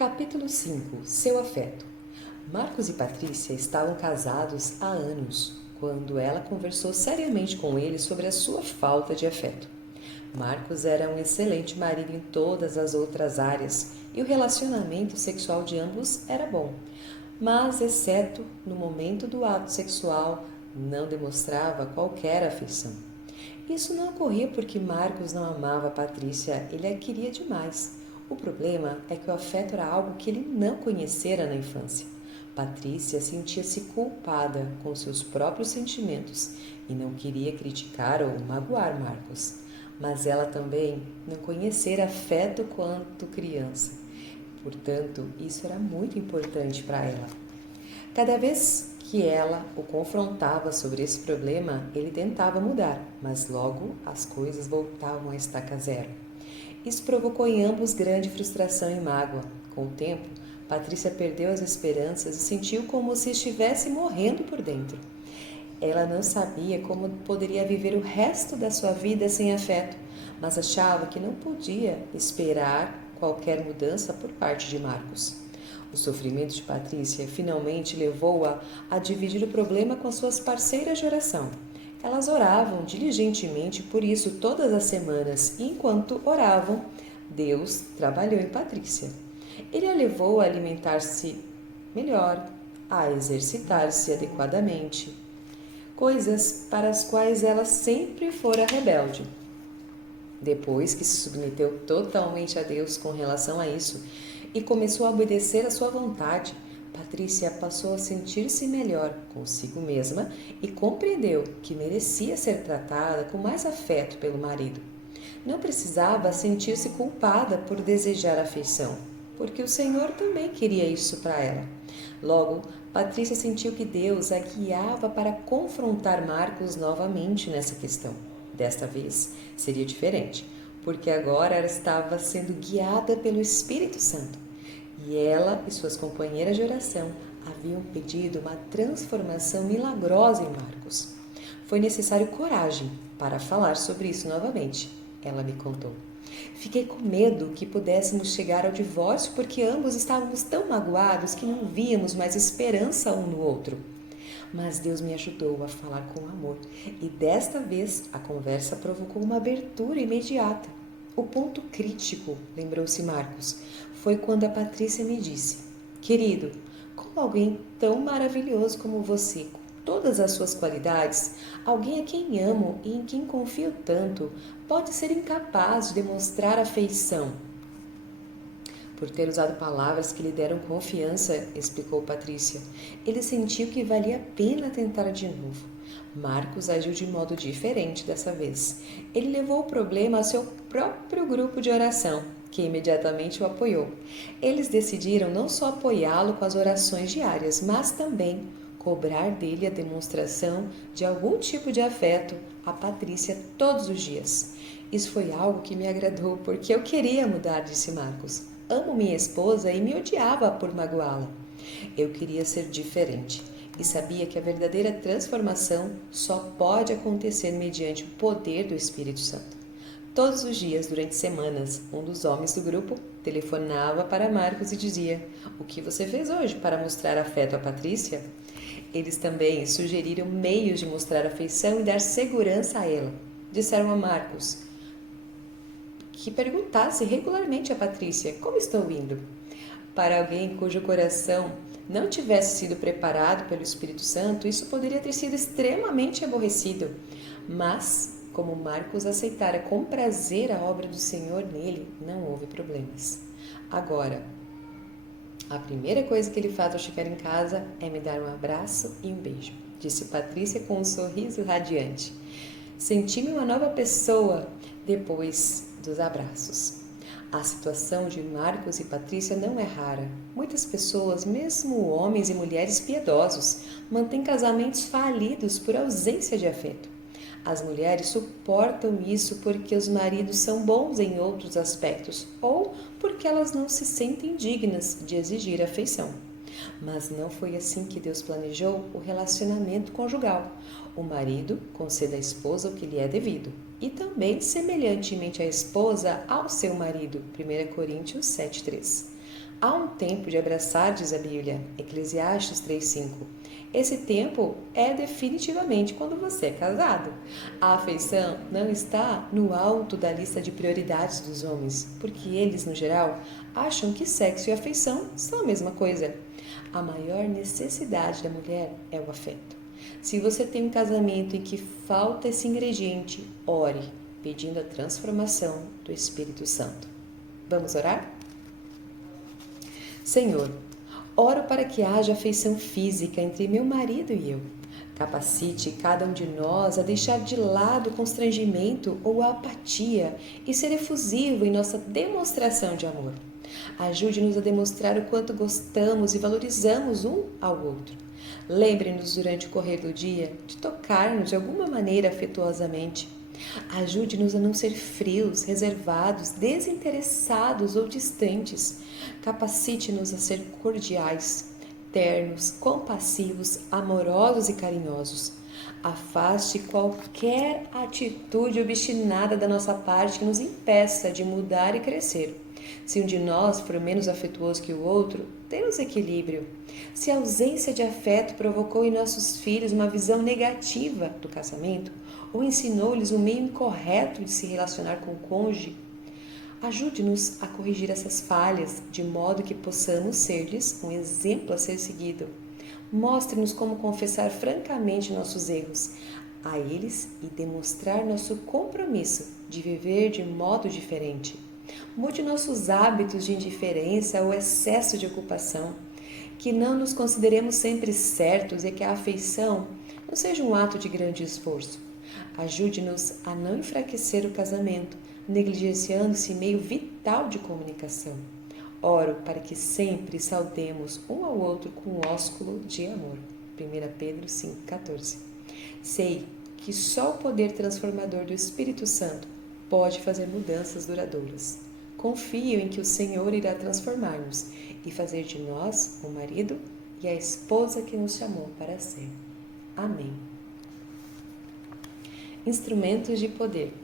Capítulo 5. Seu afeto. Marcos e Patrícia estavam casados há anos, quando ela conversou seriamente com ele sobre a sua falta de afeto. Marcos era um excelente marido em todas as outras áreas e o relacionamento sexual de ambos era bom, mas, exceto no momento do ato sexual, não demonstrava qualquer afeição. Isso não ocorria porque Marcos não amava Patrícia, ele a queria demais. O problema é que o afeto era algo que ele não conhecera na infância. Patrícia sentia-se culpada com seus próprios sentimentos e não queria criticar ou magoar Marcos. Mas ela também não conhecera afeto quanto criança. Portanto, isso era muito importante para ela. Cada vez que ela o confrontava sobre esse problema, ele tentava mudar, mas logo as coisas voltavam a estaca zero. Isso provocou em ambos grande frustração e mágoa. Com o tempo, Patrícia perdeu as esperanças e sentiu como se estivesse morrendo por dentro. Ela não sabia como poderia viver o resto da sua vida sem afeto, mas achava que não podia esperar qualquer mudança por parte de Marcos. O sofrimento de Patrícia finalmente levou-a a dividir o problema com suas parceiras de oração. Elas oravam diligentemente por isso todas as semanas e, enquanto oravam, Deus trabalhou em Patrícia. Ele a levou a alimentar-se melhor, a exercitar-se adequadamente, coisas para as quais ela sempre fora rebelde. Depois que se submeteu totalmente a Deus com relação a isso e começou a obedecer à sua vontade, Patrícia passou a sentir-se melhor consigo mesma e compreendeu que merecia ser tratada com mais afeto pelo marido. Não precisava sentir-se culpada por desejar afeição, porque o Senhor também queria isso para ela. Logo, Patrícia sentiu que Deus a guiava para confrontar Marcos novamente nessa questão. Desta vez seria diferente, porque agora ela estava sendo guiada pelo Espírito Santo. E ela e suas companheiras de oração haviam pedido uma transformação milagrosa em Marcos. Foi necessário coragem para falar sobre isso novamente, ela me contou. Fiquei com medo que pudéssemos chegar ao divórcio porque ambos estávamos tão magoados que não víamos mais esperança um no outro. Mas Deus me ajudou a falar com amor e desta vez a conversa provocou uma abertura imediata. O ponto crítico, lembrou-se Marcos, foi quando a Patrícia me disse: querido, como alguém tão maravilhoso como você, com todas as suas qualidades, alguém a quem amo e em quem confio tanto, pode ser incapaz de demonstrar afeição? Por ter usado palavras que lhe deram confiança, explicou Patrícia, ele sentiu que valia a pena tentar de novo. Marcos agiu de modo diferente dessa vez. Ele levou o problema ao seu próprio grupo de oração, que imediatamente o apoiou. Eles decidiram não só apoiá-lo com as orações diárias, mas também cobrar dele a demonstração de algum tipo de afeto a Patrícia todos os dias. Isso foi algo que me agradou, porque eu queria mudar, disse Marcos. Amo minha esposa e me odiava por magoá-la. Eu queria ser diferente e sabia que a verdadeira transformação só pode acontecer mediante o poder do Espírito Santo. Todos os dias, durante semanas, um dos homens do grupo telefonava para Marcos e dizia: o que você fez hoje para mostrar afeto a Patrícia? Eles também sugeriram meios de mostrar afeição e dar segurança a ela. Disseram a Marcos que perguntasse regularmente a Patrícia: como estou indo? Para alguém cujo coração não tivesse sido preparado pelo Espírito Santo, isso poderia ter sido extremamente aborrecido. Mas, como Marcos aceitara com prazer a obra do Senhor nele, não houve problemas. Agora, a primeira coisa que ele faz ao chegar em casa é me dar um abraço e um beijo, disse Patrícia com um sorriso radiante. Senti-me uma nova pessoa depois dos abraços. A situação de Marcos e Patrícia não é rara. Muitas pessoas, mesmo homens e mulheres piedosos, mantêm casamentos falidos por ausência de afeto. As mulheres suportam isso porque os maridos são bons em outros aspectos ou porque elas não se sentem dignas de exigir afeição. Mas não foi assim que Deus planejou o relacionamento conjugal. O marido concede à esposa o que lhe é devido e também semelhantemente a esposa ao seu marido. 1 Coríntios 7,3. Há um tempo de abraçar, diz a Bíblia, Eclesiastes 3:5. Esse tempo é definitivamente quando você é casado. A afeição não está no alto da lista de prioridades dos homens, porque eles, no geral, acham que sexo e afeição são a mesma coisa. A maior necessidade da mulher é o afeto. Se você tem um casamento em que falta esse ingrediente, ore, pedindo a transformação do Espírito Santo. Vamos orar? Senhor, oro para que haja afeição física entre meu marido e eu. Capacite cada um de nós a deixar de lado o constrangimento ou a apatia e ser efusivo em nossa demonstração de amor. Ajude-nos a demonstrar o quanto gostamos e valorizamos um ao outro. Lembre-nos durante o correr do dia de tocar-nos de alguma maneira afetuosamente. Ajude-nos a não ser frios, reservados, desinteressados ou distantes. Capacite-nos a ser cordiais, ternos, compassivos, amorosos e carinhosos. Afaste qualquer atitude obstinada da nossa parte que nos impeça de mudar e crescer. Se um de nós for menos afetuoso que o outro, temos equilíbrio. Se a ausência de afeto provocou em nossos filhos uma visão negativa do casamento, ou ensinou-lhes um meio incorreto de se relacionar com o cônjuge, ajude-nos a corrigir essas falhas, de modo que possamos ser-lhes um exemplo a ser seguido. Mostre-nos como confessar francamente nossos erros a eles e demonstrar nosso compromisso de viver de modo diferente. Mude nossos hábitos de indiferença ou excesso de ocupação, que não nos consideremos sempre certos e que a afeição não seja um ato de grande esforço. Ajude-nos a não enfraquecer o casamento, negligenciando esse meio vital de comunicação. Oro para que sempre saudemos um ao outro com um ósculo de amor. 1 Pedro 5,14. Sei que só o poder transformador do Espírito Santo pode fazer mudanças duradouras. Confio em que o Senhor irá transformar-nos e fazer de nós o marido e a esposa que nos chamou para ser. Amém. Instrumentos de poder.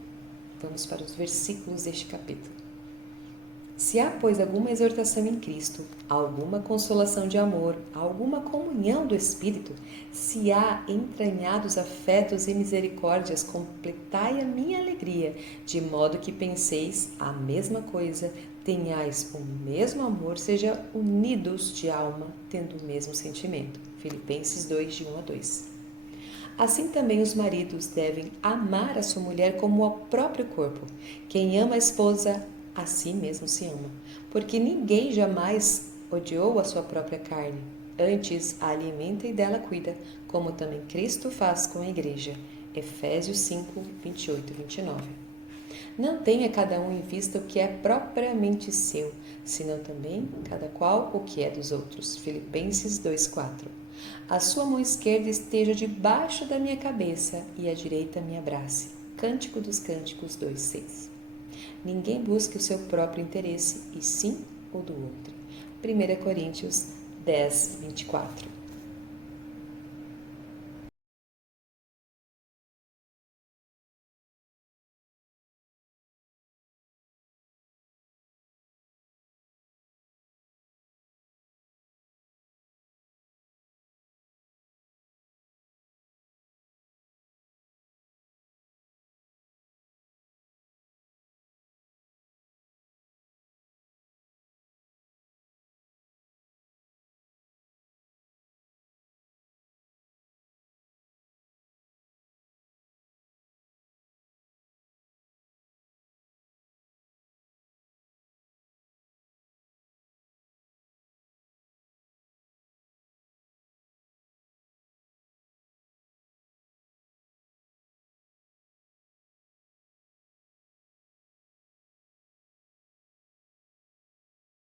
Vamos para os versículos deste capítulo. Se há, pois, alguma exortação em Cristo, alguma consolação de amor, alguma comunhão do Espírito, se há entranhados afetos e misericórdias, completai a minha alegria, de modo que penseis a mesma coisa, tenhais o mesmo amor, sejam unidos de alma, tendo o mesmo sentimento. Filipenses 2, de 1 a 2. Assim também os maridos devem amar a sua mulher como ao próprio corpo. Quem ama a esposa, a si mesmo se ama, porque ninguém jamais odiou a sua própria carne, antes a alimenta e dela cuida, como também Cristo faz com a igreja. Efésios 5, 28 e 29. Não tenha cada um em vista o que é propriamente seu, senão também cada qual o que é dos outros. Filipenses 2,4. A sua mão esquerda esteja debaixo da minha cabeça e a direita me abrace. Cântico dos Cânticos 2,6. Ninguém busque o seu próprio interesse, e sim o do outro. 1 Coríntios 10, 24.